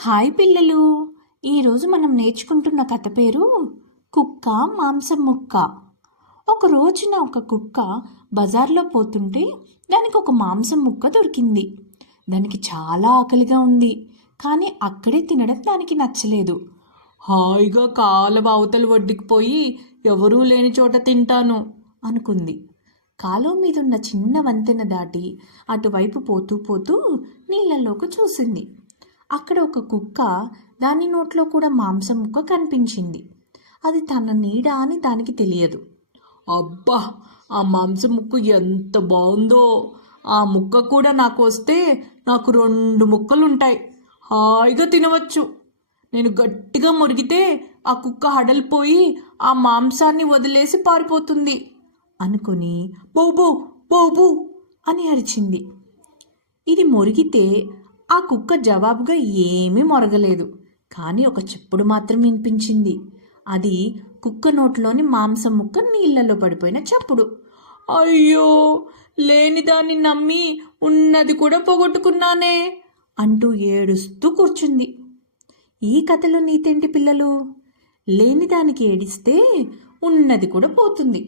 Hi పిల్లలు. ఈరోజు మనం నేర్చుకుంటున్న కథ పేరు కుక్క మాంసం ముక్క. ఒక రోజున ఒక కుక్క బజార్లో పోతుంటే దానికి ఒక మాంసం ముక్క దొరికింది. దానికి చాలా ఆకలిగా ఉంది, కానీ అక్కడే తినడం దానికి నచ్చలేదు. హాయిగా కాలువ అవతల ఒడ్డుకి పోయి ఎవరూ లేని చోట తింటాను అనుకుంది. కాలువ మీదున్న చిన్న వంతెన దాటి అటువైపు పోతూ పోతూ నీళ్ళలోకి చూసింది. అక్కడ ఒక కుక్క, దాని నోట్లో కూడా మాంసం ముక్క కనిపించింది. అది తన నీడ అని దానికి తెలియదు. అబ్బా, ఆ మాంసం ముక్క ఎంత బాగుందో! ఆ ముక్క కూడా నాకు వస్తే నాకు 2 ముక్కలుంటాయి, హాయిగా తినవచ్చు. నేను గట్టిగా మురిగితే ఆ కుక్క హడలిపోయి ఆ మాంసాన్ని వదిలేసి పారిపోతుంది అనుకుని బౌబూ బౌబూ అని అరిచింది. ఇది మొరిగితే ఆ కుక్క జవాబుగా ఏమీ మొరగలేదు, కానీ ఒక చెప్పుడు మాత్రం వినిపించింది. అది కుక్క నోట్లోని మాంసం ముక్క నీళ్లలో పడిపోయిన చప్పుడు. అయ్యో, లేనిదాన్ని నమ్మి ఉన్నది కూడా పోగొట్టుకున్నానే అంటూ ఏడుస్తూ కూర్చుంది. ఈ కథలో నీతేంటి పిల్లలు? లేనిదానికి ఏడిస్తే ఉన్నది కూడా పోతుంది.